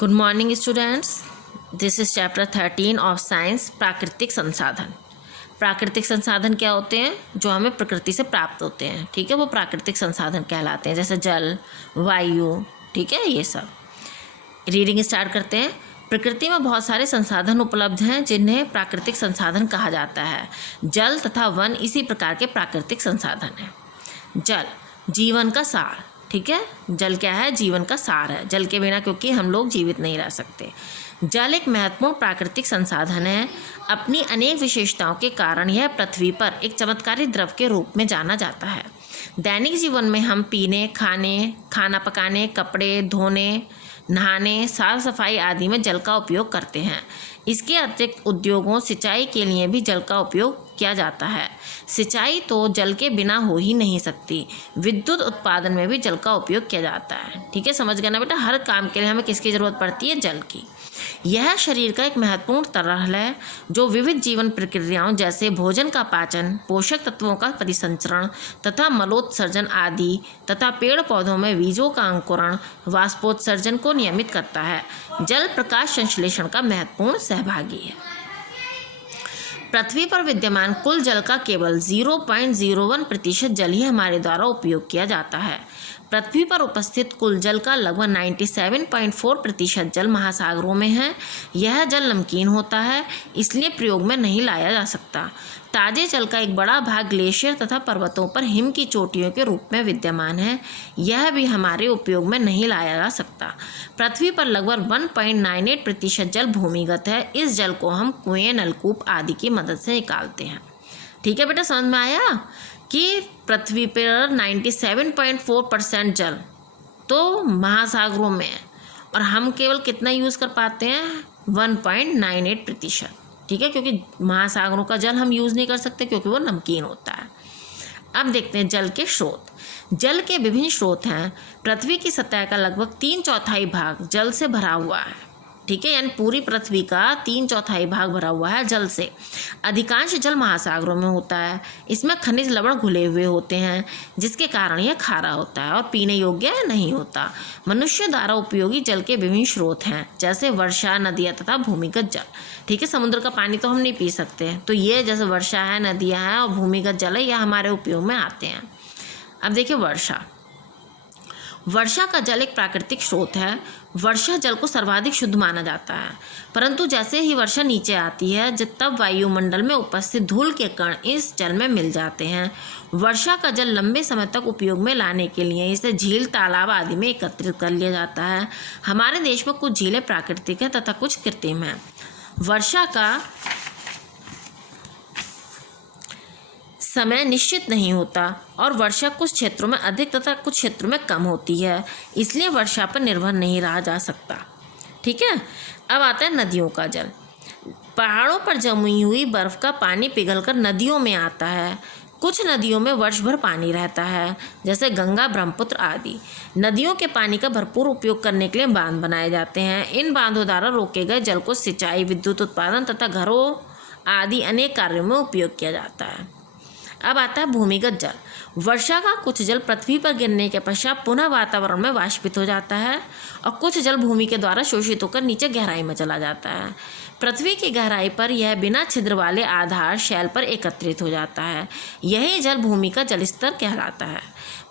Good morning students, this is chapter 13 of science प्राकृतिक संसाधन। प्राकृतिक संसाधन क्या होते हैं? जो हमें प्रकृति से प्राप्त होते हैं, ठीक है, वो प्राकृतिक संसाधन कहलाते हैं, जैसे जल, वायु, ठीक है, ये सब। रीडिंग स्टार्ट करते हैं। प्रकृति में बहुत सारे संसाधन उपलब्ध हैं जिन्हें प्राकृतिक संसाधन कहा जाता है। जल तथा वन इसी प्रकार के प्राकृतिक संसाधन हैं। जल जीवन का सार, ठीक है, जल क्या है? जीवन का सार है। जल के बिना क्योंकि हम लोग जीवित नहीं रह सकते। जल एक महत्वपूर्ण प्राकृतिक संसाधन है। अपनी अनेक विशेषताओं के कारण यह पृथ्वी पर एक चमत्कारी द्रव के रूप में जाना जाता है। दैनिक जीवन में हम पीने, खाने, खाना पकाने, कपड़े धोने, नहाने, साफ सफाई आदि में जल का उपयोग करते हैं। इसके अतिरिक्त उद्योगों, सिंचाई के लिए भी जल का उपयोग किया जाता है। सिंचाई तो जल के बिना हो ही नहीं सकती। विद्युत उत्पादन में भी जल का उपयोग किया जाता है। ठीक है, समझ गए ना बेटा? हर काम के लिए हमें किसकी ज़रूरत पड़ती है? जल की। यह शरीर का एक महत्वपूर्ण तरल है जो विविध जीवन प्रक्रियाओं जैसे भोजन का पाचन, पोषक तत्वों का परिसंचरण तथा मलोत्सर्जन आदि तथा पेड़ पौधों में बीजों का अंकुरण, वाष्पोत्सर्जन को नियमित करता है। जल प्रकाश संश्लेषण का महत्वपूर्ण सहभागी है। पृथ्वी पर विद्यमान कुल जल का केवल 0.01% जल ही हमारे द्वारा उपयोग किया जाता है। पृथ्वी पर उपस्थित कुल जल का लगभग 97.4% जल महासागरों में है। यह जल नमकीन होता है, इसलिए प्रयोग में नहीं लाया जा सकता। ताजे जल का एक बड़ा भाग ग्लेशियर तथा पर्वतों पर हिम की चोटियों के रूप में विद्यमान है। यह भी हमारे उपयोग में नहीं लाया जा सकता। पृथ्वी पर लगभग 1.98% जल भूमिगत है। इस जल को हम कुएं, नलकूप आदि की मदद से निकालते हैं। ठीक है बेटा, समझ में आया कि पृथ्वी पर 97.4% जल तो महासागरों में है और हम केवल कितना यूज़ कर पाते हैं? 1.98%। ठीक है, क्योंकि महासागरों का जल हम यूज़ नहीं कर सकते क्योंकि वो नमकीन होता है। अब देखते हैं जल के स्रोत। जल के विभिन्न स्रोत हैं। पृथ्वी की सतह का लगभग 3/4 भाग जल से भरा हुआ है। ठीक है, यानी पूरी पृथ्वी का 3/4 भाग भरा हुआ है जल से। अधिकांश जल महासागरों में होता है। इसमें खनिज लवण घुले हुए होते हैं जिसके कारण यह खारा होता है और पीने योग्य नहीं होता। मनुष्य द्वारा उपयोगी जल के विभिन्न स्रोत हैं जैसे वर्षा, नदियाँ तथा भूमिगत जल। ठीक है, समुद्र का पानी तो हम नहीं पी सकते, तो ये जैसे वर्षा है, नदियाँ हैं और भूमिगत जल है, यह हमारे उपयोग में आते हैं। अब देखिए वर्षा। वर्षा का जल एक प्राकृतिक स्रोत है। वर्षा जल को सर्वाधिक शुद्ध माना जाता है, परंतु जैसे ही वर्षा नीचे आती है तब वायुमंडल में उपस्थित धूल के कण इस जल में मिल जाते हैं। वर्षा का जल लंबे समय तक उपयोग में लाने के लिए इसे झील, तालाब आदि में एकत्रित कर लिया जाता है। हमारे देश में कुछ झीलें प्राकृतिक हैं तथा कुछ कृत्रिम हैं। वर्षा का समय निश्चित नहीं होता और वर्षा कुछ क्षेत्रों में अधिक तथा कुछ क्षेत्रों में कम होती है, इसलिए वर्षा पर निर्भर नहीं रहा जा सकता। ठीक है, अब आता है नदियों का जल। पहाड़ों पर जमी हुई बर्फ का पानी पिघलकर नदियों में आता है। कुछ नदियों में वर्ष भर पानी रहता है, जैसे गंगा, ब्रह्मपुत्र आदि। नदियों के पानी का भरपूर उपयोग करने के लिए बांध बनाए जाते हैं। इन बांधों द्वारा रोके गए जल को सिंचाई, विद्युत उत्पादन तथा घरों आदि अनेक कार्यों में उपयोग किया जाता है। अब आता है भूमिगत जल। वर्षा का कुछ जल पृथ्वी पर गिरने के पश्चात पुनः वातावरण में वाष्पित हो जाता है और कुछ जल भूमि के द्वारा शोषित होकर नीचे गहराई में चला जाता है। पृथ्वी की गहराई पर यह बिना छिद्र वाले आधार शैल पर एकत्रित हो जाता है। यही जल भूमि का जल स्तर कहलाता है।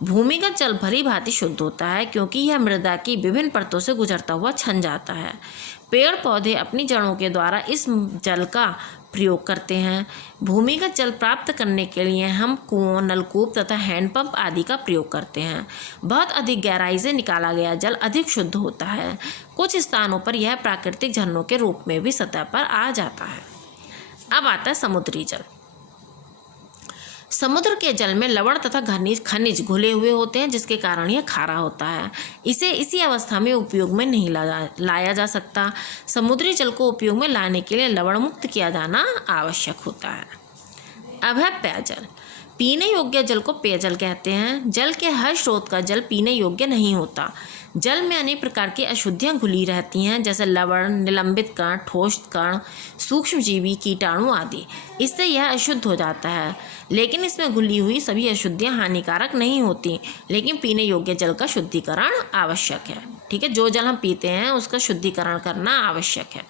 भूमिगत जल भली भांति शुद्ध होता है क्योंकि यह मृदा की विभिन्न परतों से गुजरता हुआ छन जाता है। पेड़ पौधे अपनी जड़ों के द्वारा इस जल का प्रयोग करते हैं। भूमिगत जल प्राप्त करने के लिए हम कुओं, नलकूप तथा हैंडपंप आदि का प्रयोग करते हैं। बहुत अधिक गहराई से निकाला गया जल अधिक शुद्ध होता है। कुछ स्थानों पर यह प्राकृतिक झरनों के रूप में भी सतह पर आ जाता है। अब आता है समुद्री जल। समुद्र के जल में लवण तथा खनिज घुले हुए होते हैं जिसके कारण यह खारा होता है। इसे इसी अवस्था में उपयोग में नहीं लाया जा सकता। समुद्री जल को उपयोग में लाने के लिए लवण मुक्त किया जाना आवश्यक होता है। अब है पेयजल। पीने योग्य जल को पेयजल कहते हैं। जल के हर स्रोत का जल पीने योग्य नहीं होता। जल में अनेक प्रकार की अशुद्धियाँ घुली रहती हैं, जैसे लवण, निलंबित कण, ठोस कण, सूक्ष्मजीवी, कीटाणु आदि। इससे यह अशुद्ध हो जाता है। लेकिन इसमें घुली हुई सभी अशुद्धियाँ हानिकारक नहीं होती, लेकिन पीने योग्य जल का शुद्धिकरण आवश्यक है। ठीक है, जो जल हम पीते हैं उसका शुद्धिकरण करना आवश्यक है।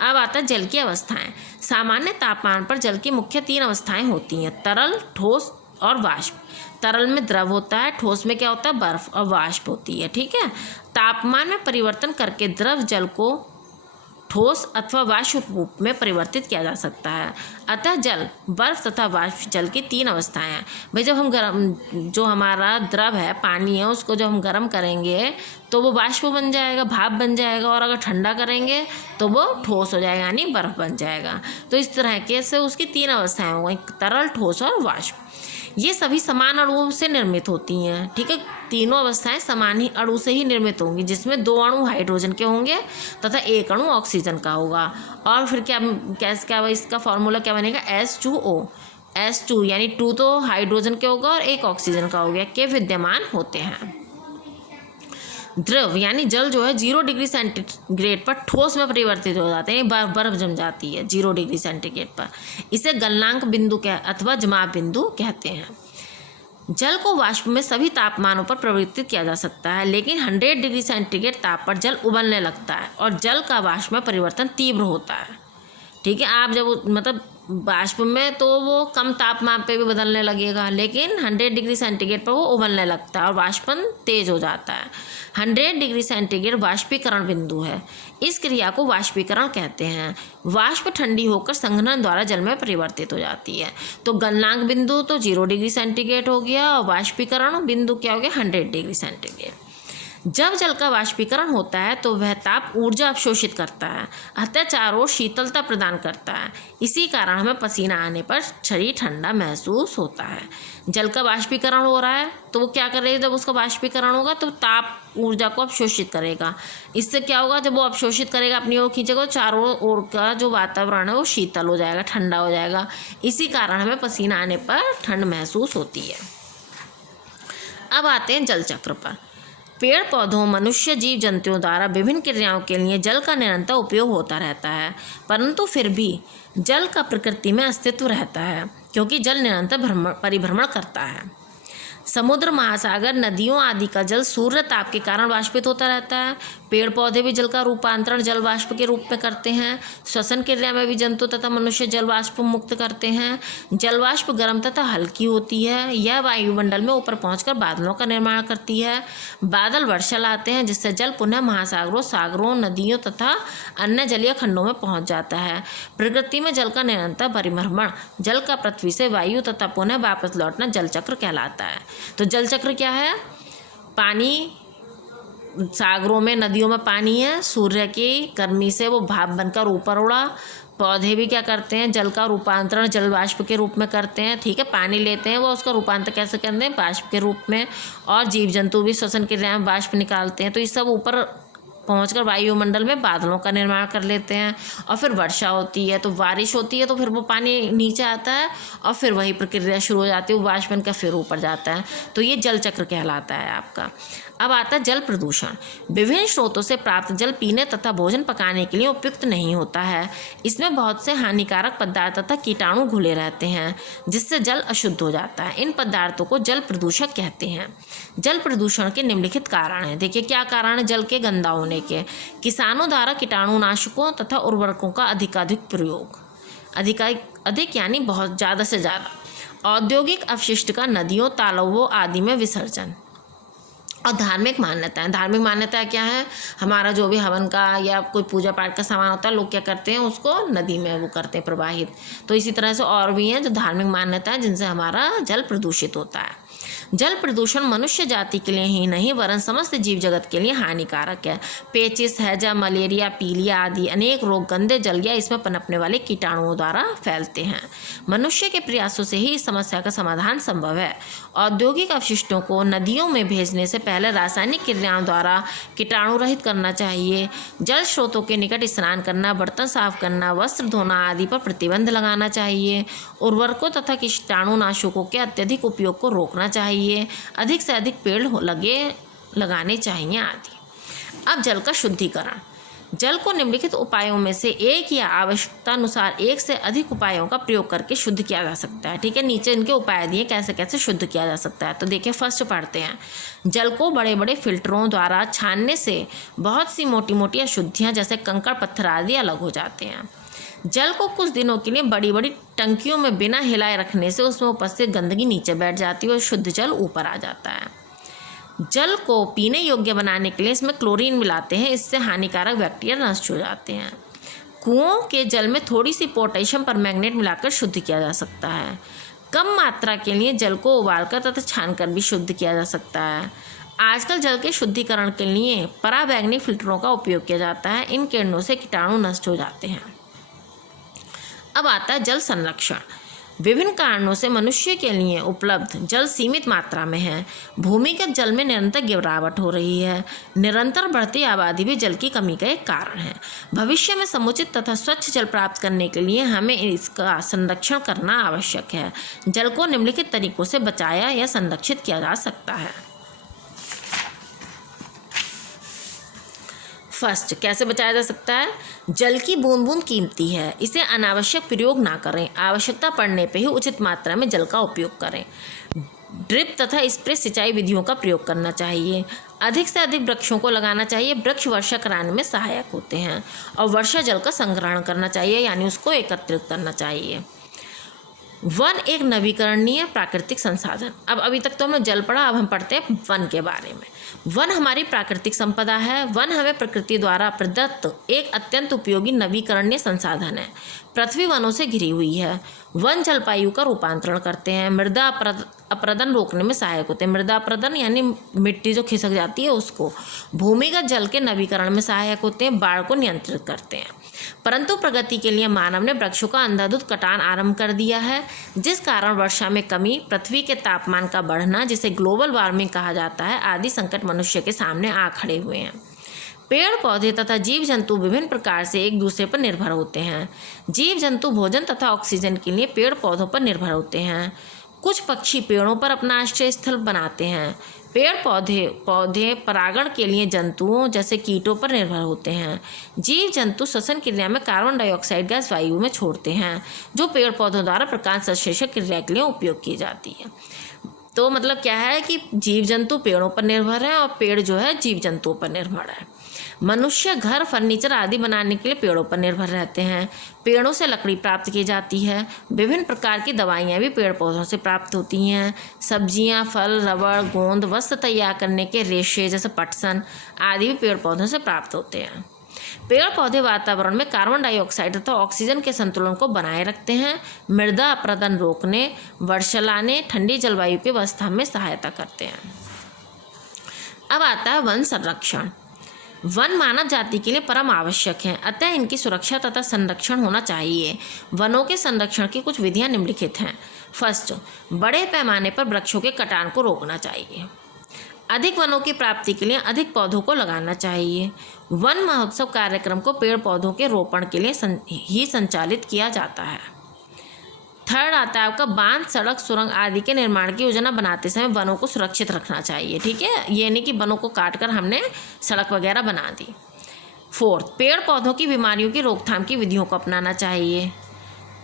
अब आता है जल की अवस्थाएं। सामान्य तापमान पर जल की मुख्य 3 अवस्थाएं होती हैं: तरल, ठोस और वाष्प। तरल में द्रव होता है, ठोस में क्या होता है, बर्फ, और वाष्प होती है। ठीक है, तापमान में परिवर्तन करके द्रव जल को ठोस अथवा वाष्प रूप में परिवर्तित किया जा सकता है। अतः जल, बर्फ तथा वाष्प जल की 3 अवस्थाएं हैं। भाई जब हम जो हमारा द्रव है, पानी है, उसको जब हम गर्म करेंगे तो वो वाष्प बन जाएगा, भाप बन जाएगा, और अगर ठंडा करेंगे तो वो ठोस हो जाएगा, यानी बर्फ बन जाएगा। तो इस तरह के से उसकी 3 अवस्थाएं हो गई, तरल, ठोस और वाष्प। ये सभी समान अणुओं से निर्मित होती हैं। ठीक है, तीनों अवस्थाएं समान ही अणु से ही निर्मित होंगी, जिसमें 2 अणु हाइड्रोजन के होंगे तथा 1 अणु ऑक्सीजन का होगा। और फिर क्या इसका फॉर्मूला क्या बनेगा, H2O। H2 यानी 2 तो हाइड्रोजन के होगा और 1 ऑक्सीजन का हो गया, के विद्यमान होते हैं। द्रव यानी जल जो है 0 डिग्री सेंटीग्रेड पर ठोस में परिवर्तित हो जाते हैं, बर्फ जम जाती है 0 डिग्री सेंटीग्रेड पर। इसे गलनांक बिंदु अथवा जमाव बिंदु कहते हैं। जल को वाष्प में सभी तापमानों पर परिवर्तित किया जा सकता है, लेकिन 100 डिग्री सेंटीग्रेड ताप पर जल उबलने लगता है और जल का वाष्प में परिवर्तन तीव्र होता है। ठीक है, आप जब मतलब वाष्प में तो वो कम तापमान पे भी बदलने लगेगा, लेकिन 100 डिग्री सेंटीग्रेड पर वो उबलने लगता है और वाष्पन तेज हो जाता है। 100 डिग्री सेंटीग्रेड वाष्पीकरण बिंदु है। इस क्रिया को वाष्पीकरण कहते हैं। वाष्प ठंडी होकर संघनन द्वारा जल में परिवर्तित हो जाती है। तो गलनांक बिंदु तो 0 डिग्री सेंटीग्रेड हो गया और वाष्पीकरण बिंदु क्या हो गया, 100 डिग्री सेंटीग्रेड। जब जल का वाष्पीकरण होता है तो वह ताप ऊर्जा अवशोषित करता है, अतः चारों ओर शीतलता प्रदान करता है। इसी कारण हमें पसीना आने पर शरीर ठंडा महसूस होता है। जल का वाष्पीकरण हो रहा है तो वो क्या करेगा, जब उसका वाष्पीकरण होगा तो ताप ऊर्जा को अवशोषित करेगा। इससे क्या होगा, जब वो अवशोषित करेगा, अपनी ओर खींचेगा, चारों ओर का जो वातावरण है वो शीतल हो जाएगा, ठंडा हो जाएगा। इसी कारण हमें पसीना आने पर ठंड महसूस होती है। अब आते हैं जल चक्र पर। पेड़ पौधों, मनुष्य, जीव जंतुओं द्वारा विभिन्न क्रियाओं के लिए जल का निरंतर उपयोग होता रहता है, परंतु फिर भी जल का प्रकृति में अस्तित्व रहता है, क्योंकि जल निरंतर परिभ्रमण करता है। समुद्र, महासागर, नदियों आदि का जल सूर्य ताप के कारण वाष्पित होता रहता है। पेड़ पौधे भी जल का रूपांतरण जल वाष्प के रूप में करते हैं। श्वसन क्रिया में भी जंतु तथा मनुष्य जल वाष्प मुक्त करते हैं। जल वाष्प गर्म तथा हल्की होती है। यह वायुमंडल में ऊपर पहुंचकर बादलों का निर्माण करती है। बादल वर्षा लाते हैं, जिससे जल पुनः महासागरों, सागरों, नदियों तथा अन्य जलीय खंडों में पहुंच जाता है। प्रकृति में जल का निरंतर परिभ्रमण जल का पृथ्वी से वायु तथा पुनः वापस लौटना जल चक्र कहलाता है। तो जल चक्र क्या है, पानी सागरों में, नदियों में पानी है, सूर्य की गर्मी से वो भाप बनकर ऊपर उड़ा। पौधे भी क्या करते हैं, जल का रूपांतरण जल वाष्प के रूप में करते हैं। ठीक है, पानी लेते हैं, वो उसका रूपांतर कैसे करते हैं, वाष्प के रूप में। और जीव जंतु भी श्वसन क्रिया में वाष्प निकालते हैं। तो ये सब ऊपर पहुंचकर वायुमंडल में बादलों का निर्माण कर लेते हैं। और फिर वर्षा होती है तो बारिश होती है, तो फिर वो पानी नीचे आता है और फिर वही प्रक्रिया शुरू हो जाती है, वो वाष्प बनकर फिर ऊपर जाता है। तो ये जल चक्र कहलाता है आपका। अब आता है जल प्रदूषण। विभिन्न स्रोतों से प्राप्त जल पीने तथा भोजन पकाने के लिए उपयुक्त नहीं होता है। इसमें बहुत से हानिकारक पदार्थ तथा कीटाणु घुले रहते हैं, जिससे जल अशुद्ध हो जाता है। इन पदार्थों को जल प्रदूषक कहते हैं। जल प्रदूषण के निम्नलिखित कारण हैं। देखिए क्या कारण है जल के गंदा होने के। किसानों द्वारा कीटाणुनाशकों तथा उर्वरकों का अधिकाधिक प्रयोग, अधिक यानी बहुत ज़्यादा से ज़्यादा। औद्योगिक अपशिष्ट का नदियों, तालाबों आदि में विसर्जन। और धार्मिक मान्यताएं। धार्मिक मान्यताएं क्या है, हमारा जो भी हवन का या कोई पूजा पाठ का सामान होता है, लोग क्या करते हैं, उसको नदी में वो करते हैं प्रवाहित। तो इसी तरह से और भी हैं जो धार्मिक मान्यताएं, जिनसे हमारा जल प्रदूषित होता है। जल प्रदूषण मनुष्य जाति के लिए ही नहीं वरन समस्त जीव जगत के लिए हानिकारक है। पेचिस, हैजा, मलेरिया, पीलिया आदि अनेक रोग गंदे जल या इसमें पनपने वाले कीटाणुओं द्वारा फैलते हैं। मनुष्य के प्रयासों से ही इस समस्या का समाधान संभव है। औद्योगिक अपशिष्टों को नदियों में भेजने से पहले रासायनिक क्रियाओं द्वारा कीटाणु रहित करना चाहिए। जल स्रोतों के निकट स्नान करना, बर्तन साफ करना, वस्त्र धोना आदि पर प्रतिबंध लगाना चाहिए। उर्वरकों तथा कीटाणुनाशकों के अत्यधिक उपयोग को रोकना चाहिए। अधिक से अधिक पेड़ लगाने चाहिए आदि। अब जल का शुद्धिकरण। जल को निम्नलिखित उपायों में से एक या आवश्यकतानुसार एक से अधिक उपायों का प्रयोग करके शुद्ध किया जा सकता है। ठीक है, नीचे इनके उपाय दिए कैसे कैसे शुद्ध किया जा सकता है। तो देखिए, फर्स्ट पढ़ते हैं। जल को बड़े बड़े फिल्टरों द्वारा छानने से बहुत सी मोटी मोटी अशुद्धियाँ जैसे कंकड़ पत्थर आदि अलग हो जाते हैं। जल को कुछ दिनों के लिए बड़ी बड़ी टंकियों में बिना हिलाए रखने से उसमें उपस्थित गंदगी नीचे बैठ जाती है और शुद्ध जल ऊपर आ जाता है। जल को पीने योग्य बनाने के लिए इसमें क्लोरीन मिलाते हैं, इससे हानिकारक बैक्टीरिया नष्ट हो जाते हैं। कुओं के जल में थोड़ी सी पोटेशियम परमैंगनेट मिलाकर शुद्ध किया जा सकता है। कम मात्रा के लिए जल को उबालकर तथा छानकर भी शुद्ध किया जा सकता है। आजकल जल के शुद्धिकरण के लिए पराबैंगनी फिल्टरों का उपयोग किया जाता है। इन किरणों से कीटाणु नष्ट हो जाते हैं। अब आता है जल संरक्षण। विभिन्न कारणों से मनुष्य के लिए उपलब्ध जल सीमित मात्रा में है। भूमिगत जल में निरंतर गिरावट हो रही है। निरंतर बढ़ती आबादी भी जल की कमी का एक कारण है। भविष्य में समुचित तथा स्वच्छ जल प्राप्त करने के लिए हमें इसका संरक्षण करना आवश्यक है। जल को निम्नलिखित तरीकों से बचाया या संरक्षित किया जा सकता है। फर्स्ट, कैसे बचाया जा सकता है? जल की बूंद बूंद कीमती है, इसे अनावश्यक प्रयोग ना करें। आवश्यकता पड़ने पर ही उचित मात्रा में जल का उपयोग करें। ड्रिप तथा स्प्रे सिंचाई विधियों का प्रयोग करना चाहिए। अधिक से अधिक वृक्षों को लगाना चाहिए। वृक्ष वर्षा कराने में सहायक होते हैं। और वर्षा जल का संग्रहण करना चाहिए, यानी उसको एकत्रित करना चाहिए। वन एक नवीकरणीय प्राकृतिक संसाधन। अब अभी तक तो हमने जल पढ़ा, अब हम पढ़ते हैं वन के बारे में। वन हमारी प्राकृतिक संपदा है। वन हमें प्रकृति द्वारा प्रदत्त एक अत्यंत उपयोगी नवीकरणीय संसाधन है। पृथ्वी वनों से घिरी हुई है। वन जलवायु का रूपांतरण करते हैं। मृदा अपरदन रोकने में सहायक होते हैं। मृदा अपरदन यानी मिट्टी जो खिसक जाती है उसको। भूमिगत जल के नवीकरण में सहायक होते हैं। बाढ़ को नियंत्रित करते हैं। परंतु प्रगति के लिए मानव ने वृक्षों का अंधाधुंध कटान आरंभ कर दिया है, जिस कारण वर्षा में कमी, पृथ्वी के तापमान का बढ़ना जिसे ग्लोबल वार्मिंग कहा जाता है, आदि संकट मनुष्य के सामने आ खड़े हुए हैं। पेड़ पौधे तथा जीव जंतु विभिन्न प्रकार से एक दूसरे पर निर्भर होते हैं। जीव जंतु भोजन तथा ऑक्सीजन के लिए पेड़ पौधों पर निर्भर होते हैं। कुछ पक्षी पेड़ों पर अपना आश्रय स्थल बनाते हैं। पेड़ पौधे परागण के लिए जंतुओं जैसे कीटों पर निर्भर होते हैं। जीव जंतु श्वसन क्रिया में कार्बन डाइऑक्साइड गैस वायु में छोड़ते हैं, जो पेड़ पौधों द्वारा प्रकाश संश्लेषण क्रिया के लिए उपयोग की जाती है। तो मतलब क्या है कि जीव जंतु पेड़ों पर निर्भर है और पेड़ जो है जीव जंतुओं पर निर्भर है। मनुष्य घर, फर्नीचर आदि बनाने के लिए पेड़ों पर निर्भर रहते हैं। पेड़ों से लकड़ी प्राप्त की जाती है। विभिन्न प्रकार की दवाइयाँ भी पेड़ पौधों से प्राप्त होती हैं। सब्जियाँ, फल, रबड़, गोंद, वस्त्र तैयार करने के रेशे जैसे पटसन आदि भी पेड़ पौधों से प्राप्त होते हैं। पेड़ पौधे वातावरण में कार्बन डाइऑक्साइड तथा ऑक्सीजन के संतुलन को बनाए रखते हैं। मृदा अपरदन रोकने, वर्षा लाने, ठंडी जलवायु की अवस्था में सहायता करते हैं। अब आता है वन संरक्षण। वन मानव जाति के लिए परम आवश्यक हैं, अतः इनकी सुरक्षा तथा संरक्षण होना चाहिए। वनों के संरक्षण की कुछ विधियां निम्नलिखित हैं। फर्स्ट, बड़े पैमाने पर वृक्षों के कटान को रोकना चाहिए। अधिक वनों की प्राप्ति के लिए अधिक पौधों को लगाना चाहिए। वन महोत्सव कार्यक्रम को पेड़ पौधों के रोपण के लिए ही संचालित किया जाता है। थर्ड आता है आपका बांध, सड़क, सुरंग आदि के निर्माण की योजना बनाते समय वनों को सुरक्षित रखना चाहिए। ठीक है, ये नहीं कि वनों को काट कर हमने सड़क वगैरह बना दी। फोर्थ, पेड़ पौधों की बीमारियों की रोकथाम की विधियों को अपनाना चाहिए।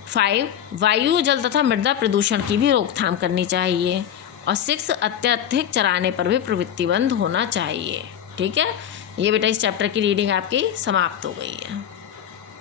5, वायु, जल तथा मृदा प्रदूषण की भी रोकथाम करनी चाहिए। और 6, अत्यधिक चराने पर भी प्रतिबंध होना चाहिए। ठीक है, ये बेटा इस चैप्टर की रीडिंग आपकी समाप्त हो गई है।